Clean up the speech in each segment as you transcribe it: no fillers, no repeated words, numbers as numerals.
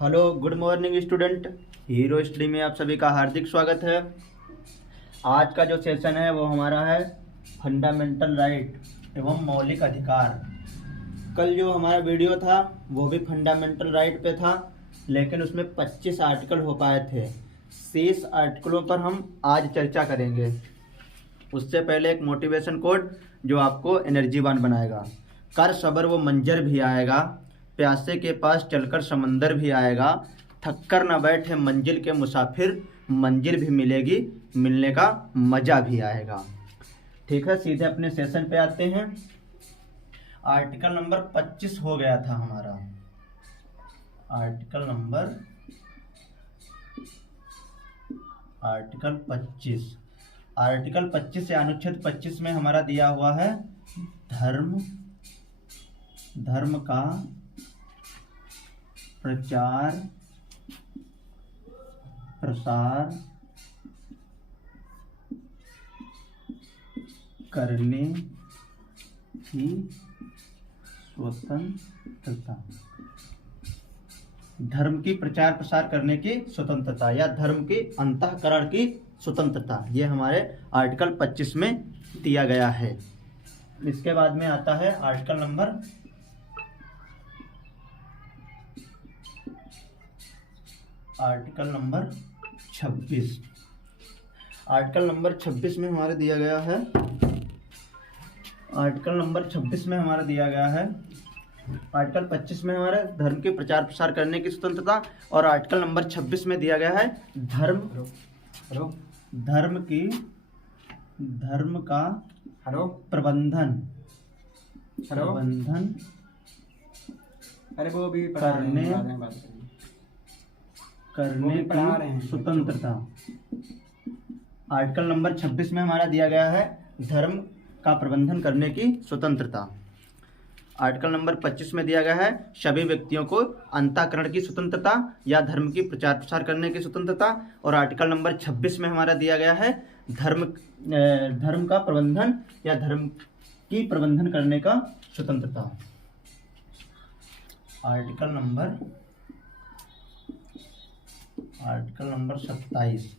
Hello good morning student. Hero study में आप सभी का हार्दिक स्वागत है। आज का जो सेशन है वो हमारा है फंडामेंटल राइट एवं मौलिक अधिकार। कल जो हमारा वीडियो था वो भी फंडामेंटल राइट पे था, लेकिन उसमें 25 आर्टिकल हो पाए थे। शेष आर्टिकलों पर हम आज चर्चा करेंगे। उससे पहले एक मोटिवेशन कोड जो आपको एनर्जीवान बनाएगा। कर सबर वो मंजर भी आएगा, प्यासे के पास चलकर समंदर भी आएगा, थक कर न बैठे मंजिल के मुसाफिर, मंजिल भी मिलेगी, मिलने का मज़ा भी आएगा। ठीक है, सीधे अपने सेशन पे आते हैं। आर्टिकल नंबर 25 हो गया था हमारा। आर्टिकल 25। आर्टिकल 25 से अनुच्छेद 25 में हमारा दिया हुआ है धर्म का प्रचार प्रसार करने की स्वतंत्रता। धर्म की प्रचार प्रसार करने की स्वतंत्रता या धर्म की अंतःकरण की स्वतंत्रता, ये हमारे आर्टिकल 25 में दिया गया है। इसके बाद में आता है आर्टिकल नंबर 26। आर्टिकल नंबर 26 में हमारे दिया गया है आर्टिकल 25 में हमारे धर्म के प्रचार प्रसार करने की स्वतंत्रता, और आर्टिकल नंबर 26 में दिया गया है धर्म का प्रबंधन करने की स्वतंत्रता। आर्टिकल नंबर 26 में हमारा दिया गया है धर्म का प्रबंधन करने की स्वतंत्रता। आर्टिकल नंबर 25 में दिया गया है सभी व्यक्तियों को अंतःकरण की स्वतंत्रता या धर्म की प्रचार प्रसार करने की स्वतंत्रता, और आर्टिकल नंबर 26 में हमारा दिया गया है धर्म का प्रबंधन या धर्म की प्रबंधन करने का स्वतंत्रता। Article number 27।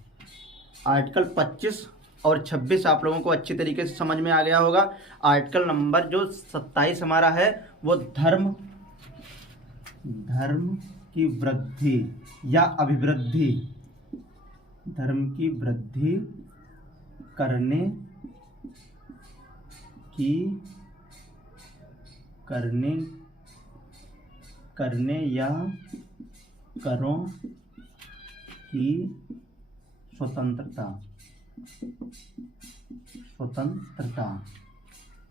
आर्टिकल 25 और 26 आप लोगों को अच्छी तरीके से समझ में आ गया होगा। आर्टिकल नंबर जो 27 हमारा है वो धर्म की वृद्धि या अभिवृद्धि, धर्म की वृद्धि करने या करों की स्वतंत्रता।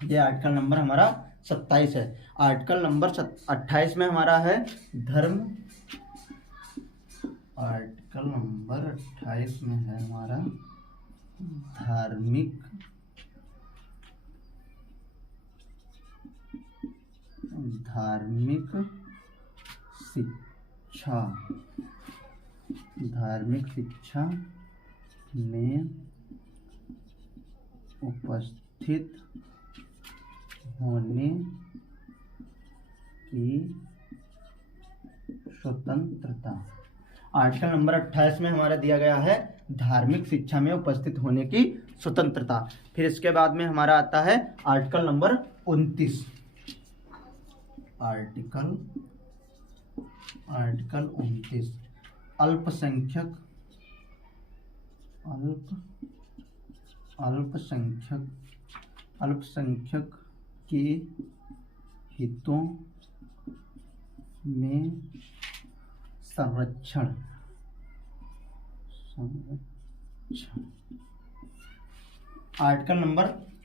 ये आर्टिकल नंबर हमारा 27 है। आर्टिकल नंबर 28 में हमारा है आर्टिकल नंबर 28 में है हमारा धार्मिक शिक्षा में उपस्थित होने की स्वतंत्रता। आर्टिकल नंबर 28 में हमारा दिया गया है धार्मिक शिक्षा में उपस्थित होने की स्वतंत्रता। फिर इसके बाद में हमारा आता है आर्टिकल नंबर 29। आर्टिकल 29 अल्पसंख्यक के हितों में संरक्षण। आर्टिकल नंबर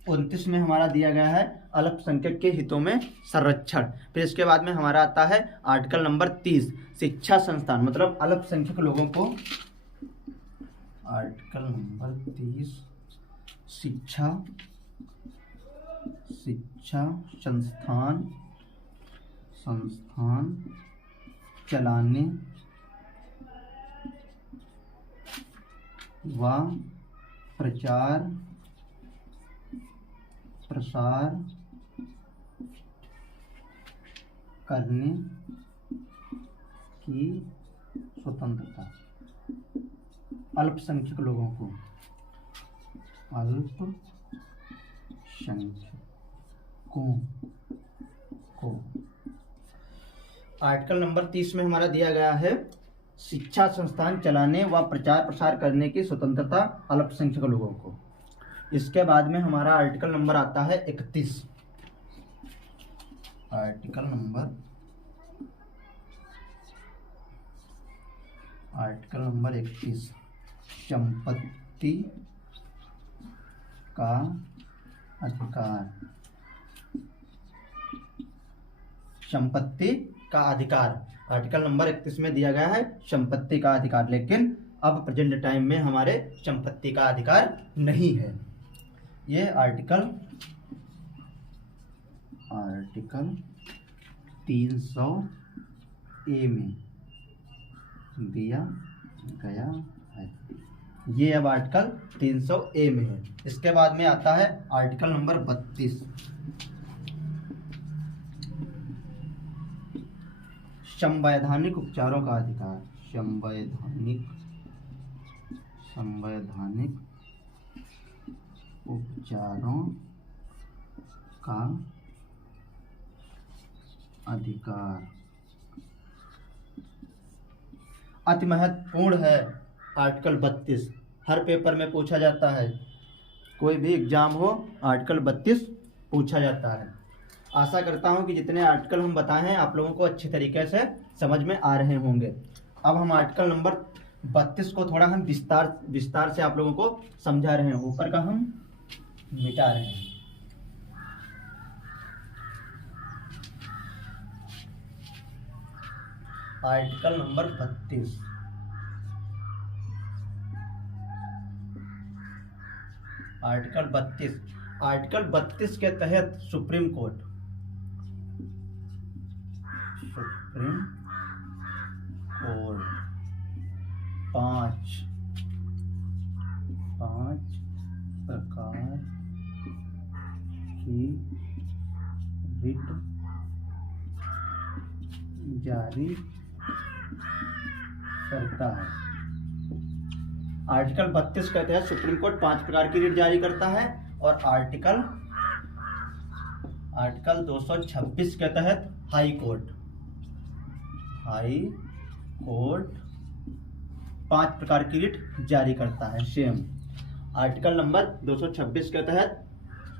29 में हमारा दिया गया है अल्पसंख्यक के हितों में संरक्षण। फिर इसके बाद में हमारा आता है आर्टिकल नंबर 30 शिक्षा संस्थान, मतलब अल्पसंख्यक लोगों को। आर्टिकल नंबर 30 शिक्षा संस्थान चलाने व प्रचार प्रसार करने की स्वतंत्रता, अल्पसंख्यक लोगों को, अल्पसंख्यकों को। आर्टिकल नंबर 30 में हमारा दिया गया है शिक्षा संस्थान चलाने व प्रचार प्रसार करने की स्वतंत्रता अल्पसंख्यक लोगों को। इसके बाद में हमारा आर्टिकल नंबर आता है 31। आर्टिकल नंबर 31, संपत्ति का अधिकार। संपत्ति का अधिकार आर्टिकल नंबर 31 में दिया गया है संपत्ति का अधिकार, लेकिन अब प्रेजेंट टाइम में हमारे संपत्ति का अधिकार नहीं है। ये आर्टिकल 300A में दिया गया है। ये अब आर्टिकल 300A में है। इसके बाद में आता है आर्टिकल नंबर 32, संवैधानिक उपचारों का अधिकार। संवैधानिक उपचारों का अधिकार अति महत्वपूर्ण है। आर्टिकल 32 हर पेपर में पूछा जाता है, कोई भी एग्जाम हो आर्टिकल 32 पूछा जाता है। आशा करता हूं कि जितने आर्टिकल हम बताए हैं आप लोगों को अच्छी तरीके से समझ में आ रहे होंगे। अब हम आर्टिकल नंबर 32 को थोड़ा हम विस्तार से आप लोगों को समझा रहे हैं। ऊपर का हम मिटा रहे हैं। आर्टिकल नंबर 32, आर्टिकल 32 के तहत सुप्रीम कोर्ट 5 प्रकार की रिट जारी करता है। आर्टिकल 32 के तहत सुप्रीम कोर्ट 5 प्रकार की रिट जारी करता है और आर्टिकल 226 के तहत हाई कोर्ट 5 प्रकार की रिट जारी करता है। सेम आर्टिकल नंबर 226 के तहत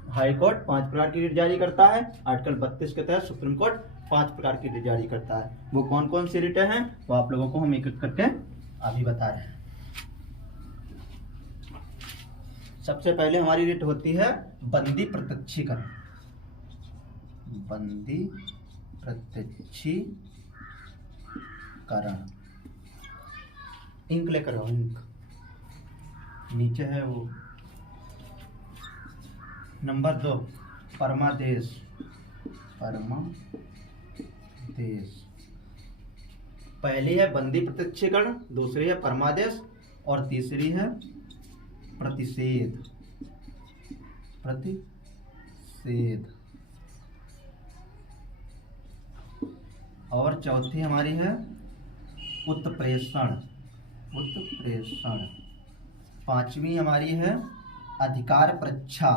हाई कोर्ट 5 प्रकार की रिट जारी करता है। आर्टिकल 32 के तहत सुप्रीम कोर्ट 5 प्रकार की रिट जारी करता है। वो कौन कौन सी रिटें हैं वो आप लोगों को हम एक एक करके अभी बता रहे हैं। सबसे पहले हमारी रिट होती है बंदी प्रत्यक्षीकरण। बंदी प्रत्यक्षीकरण, इंक लेकर आओ, इंक नीचे है वो। नंबर 2 परमादेश। पहली है बंदी प्रत्यक्षीकरण, दूसरी है परमादेश और तीसरी है प्रतिषेध। और चौथी हमारी है उत्प्रेषण। पांचवी हमारी है अधिकार परीक्षा।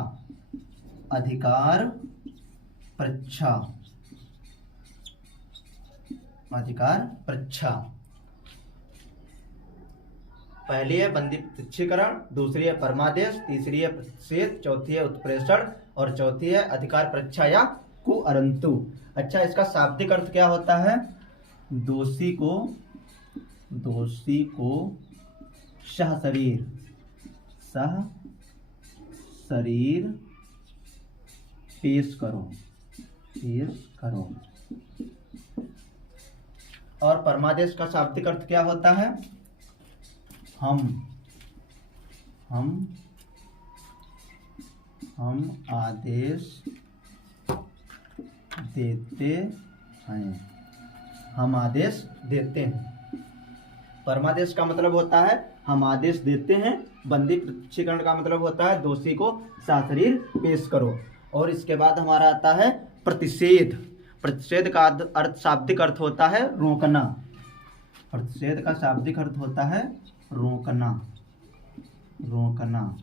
पहली है बंदी प्रत्यक्षीकरण, दूसरी है परमादेश, तीसरी है प्रतिषेध, चौथी है उत्प्रेषण और चौथी है अधिकार परीक्षा या कुअरंतु। अच्छा, इसका शाब्दिक अर्थ क्या होता है? दोषी को सशरीर पेश करो। और परमादेश का शाब्दिक अर्थ क्या होता है? हम आदेश देते हैं। हम आदेश देते हैं। परमादेश का मतलब होता है हम आदेश देते हैं। बंदी प्रत्यक्षीकरण का मतलब होता है दोषी को सशरीर पेश करो। और इसके बाद हमारा आता है प्रतिषेध। प्रतिषेध का अर्थ शाब्दिक अर्थ होता है रोकना। प्रतिषेध का शाब्दिक अर्थ होता है रोकना, रोकना।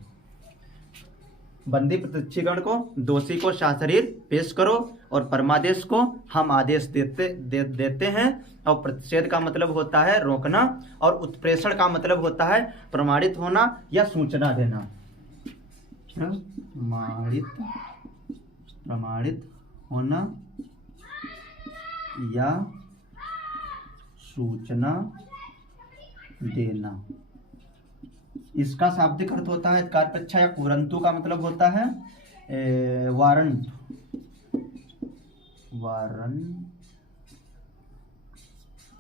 बंदी प्रत्यक्षीकरण को दोषी को सशरीर पेश करो और परमादेश को हम आदेश देते हैं। और प्रतिषेध का मतलब होता है रोकना और उत्प्रेषण का मतलब होता है प्रमाणित होना या सूचना देना। प्रमाणित होना या सूचना देना। इसका शाब्दिक अर्थ होता है कार्यपेक्षा या कुरंतु का मतलब होता है वारंट,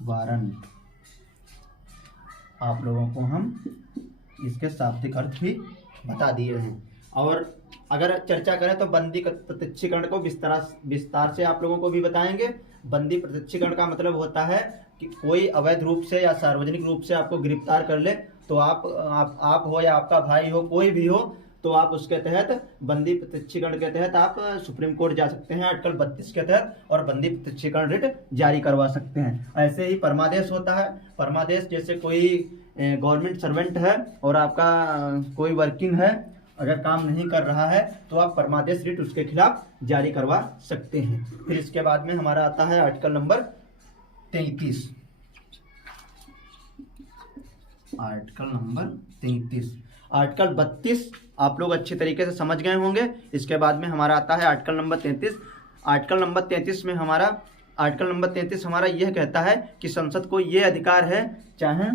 वारंट। आप लोगों को हम इसके शाब्दिक अर्थ भी बता दिए हैं। और अगर चर्चा करें तो बंदी प्रत्यक्षीकरण को विस्तार से आप लोगों को भी बताएंगे। बंदी प्रत्यक्षीकरण का मतलब होता है कि कोई अवैध रूप से या सार्वजनिक रूप से आपको गिरफ्तार कर ले, तो आप हो या आपका भाई हो, कोई भी हो, तो आप उसके तहत बंदी प्रत्यक्षीकरण के तहत आप सुप्रीम कोर्ट जा सकते हैं आर्टिकल 32 के तहत और बंदी प्रत्यक्षीकरण रिट जारी करवा सकते हैं। ऐसे ही परमादेश होता है। परमादेश जैसे कोई गवर्नमेंट सर्वेंट है और आपका कोई वर्किंग है, अगर काम नहीं कर रहा है तो आप परमादेश रिट उसके खिलाफ जारी करवा सकते हैं। फिर इसके बाद में हमारा आता है article number 33। Article number 33। Article 32 आप लोग अच्छी तरीके से समझ गए होंगे। इसके बाद में हमारा आता है आर्टिकल नंबर 33। आर्टिकल नंबर 33 में हमारा यह कहता है कि संसद को यह अधिकार है, चाहे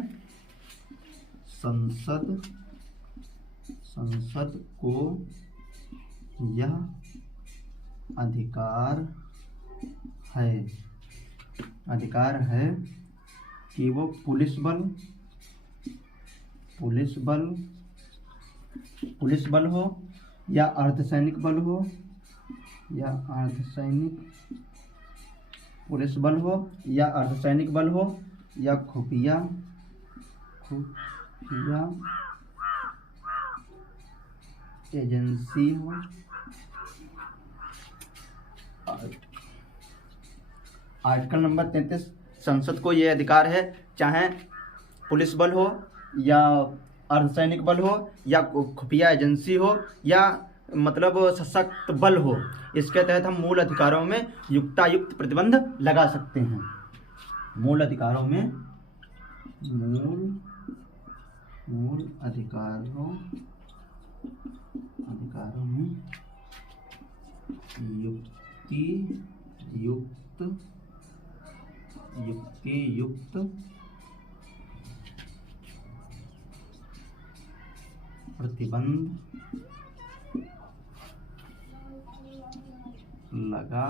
संसद को यह अधिकार है कि वो पुलिस बल हो या अर्धसैनिक बल हो, पुलिस बल हो या अर्धसैनिक बल हो या खुफिया एजेंसी हो। आर्टिकल नंबर 33 संसद को यह अधिकार है, चाहे पुलिस बल हो या अर्धसैनिक बल हो या खुफिया एजेंसी हो या मतलब सशक्त बल हो, इसके तहत हम मूल अधिकारों में युक्तायुक्त प्रतिबंध लगा सकते हैं। मूल अधिकारों में युक्तियुक्त प्रतिबंध लगा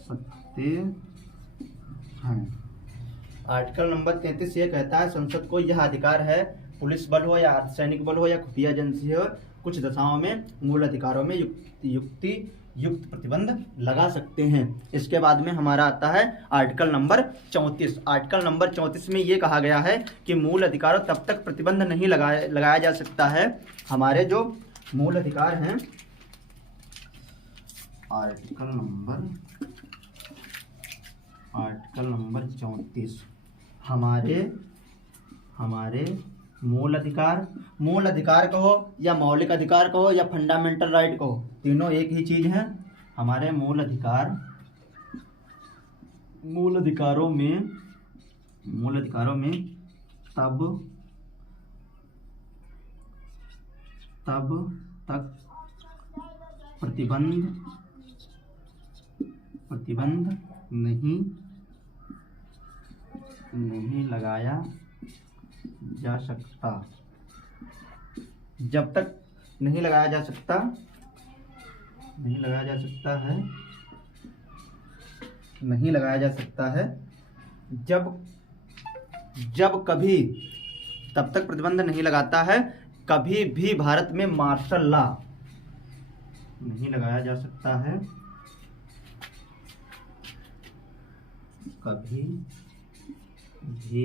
सकते हैं। आर्टिकल नंबर 33 ये कहता है संसद को यह अधिकार है, पुलिस बल हो या अर्धसैनिक बल हो या खुफिया एजेंसी हो, कुछ दशाओं में मूल अधिकारों में युक्त प्रतिबंध लगा सकते हैं। इसके बाद में हमारा आता है आर्टिकल नंबर 34। आर्टिकल नंबर 34 में ये कहा गया है कि मूल अधिकारों तब तक प्रतिबंध नहीं लगाया जा सकता है। हमारे जो मूल अधिकार हैं, आर्टिकल नंबर 34 हमारे मूल अधिकार कहो या मौलिक अधिकार कहो या फंडामेंटल राइट कहो, तीनों एक ही चीज है। हमारे मूल अधिकारों में तब तक प्रतिबंध नहीं लगाया जा सकता, जब तक नहीं लगाया जा सकता है जब कभी, तब तक प्रतिबंध नहीं लगाता है कभी भी भारत में मार्शल लॉ नहीं लगाया जा सकता है, कभी भी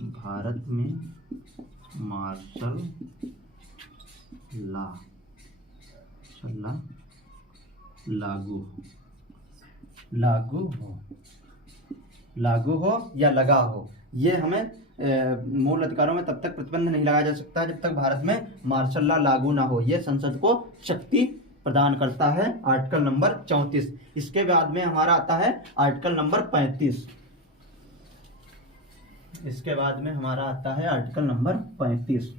भारत में मार्शल लॉ लागू हो। लागू हो या लगा हो, ये हमें मूल अधिकारों में तब तक प्रतिबंध नहीं लगाया जा सकता जब तक भारत में मार्शल लॉ लागू ना हो। ये संसद को शक्ति प्रदान करता है, आर्टिकल नंबर 34। इसके बाद में हमारा आता है आर्टिकल नंबर 35। इसके बाद में हमारा आता है आर्टिकल नंबर 35।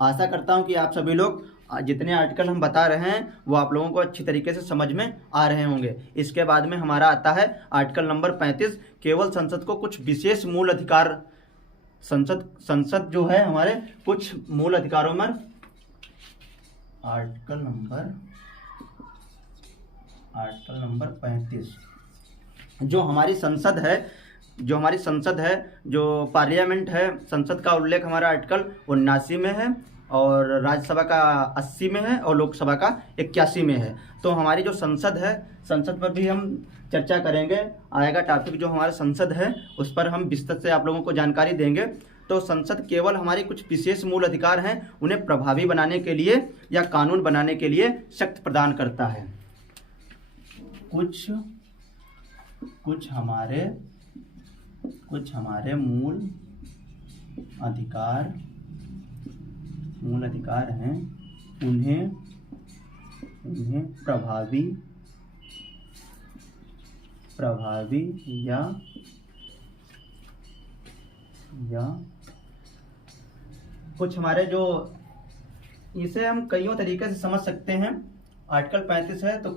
आशा करता हूं कि आप सभी लोग जितने आर्टिकल हम बता रहे हैं वो आप लोगों को अच्छी तरीके से समझ में आ रहे होंगे। इसके बाद में हमारा आता है आर्टिकल नंबर 35। केवल संसद को कुछ विशेष मूल अधिकार, संसद जो है हमारे कुछ मूल अधिकारों में, आर्टिकल नंबर 35 जो हमारी संसद है, जो पार्लियामेंट है, संसद का उल्लेख हमारा आर्टिकल 79 में है और राज्यसभा का 80 में है और लोकसभा का 81 में है। तो हमारी जो संसद है, संसद पर भी हम चर्चा करेंगे, आएगा टॉपिक जो हमारा संसद है उस पर हम विस्तृत से आप लोगों को जानकारी देंगे। तो संसद केवल हमारी कुछ विशेष मूल अधिकार हैं उन्हें प्रभावी बनाने के लिए या कानून बनाने के लिए शक्ति प्रदान करता है। कुछ हमारे मूल अधिकार हैं, उन्हें प्रभावी या कुछ हमारे जो, इसे हम कईयों तरीके से समझ सकते हैं। आर्टिकल 35 है तो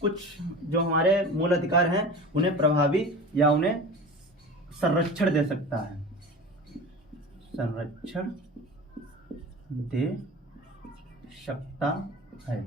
कुछ जो हमारे मूल अधिकार हैं उन्हें प्रभावी या उन्हें संरक्षण दे सकता है, संरक्षण दे सकता है।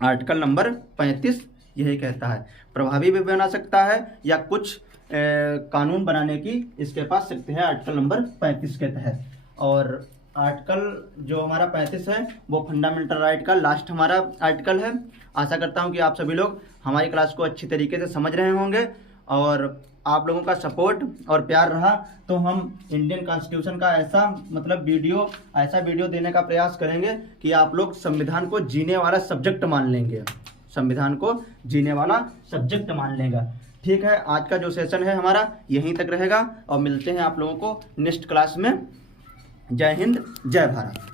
आर्टिकल नंबर 35 यही कहता है, प्रभावी भी बना सकता है या कुछ कानून बनाने की इसके पास शक्ति है आर्टिकल नंबर 35 के तहत। और आर्टिकल जो हमारा 35 है वो फंडामेंटल राइट का लास्ट हमारा आर्टिकल है। आशा करता हूँ कि आप सभी लोग हमारी क्लास को अच्छी तरीके से समझ रहे होंगे और आप लोगों का सपोर्ट और प्यार रहा तो हम इंडियन कॉन्स्टिट्यूशन का ऐसा वीडियो देने का प्रयास करेंगे कि आप लोग संविधान को जीने वाला सब्जेक्ट मान लेंगे, ठीक है। आज का जो सेशन है हमारा यहीं तक रहेगा और मिलते हैं आप लोगों को नेक्स्ट क्लास में। जय हिंद, जय भारत।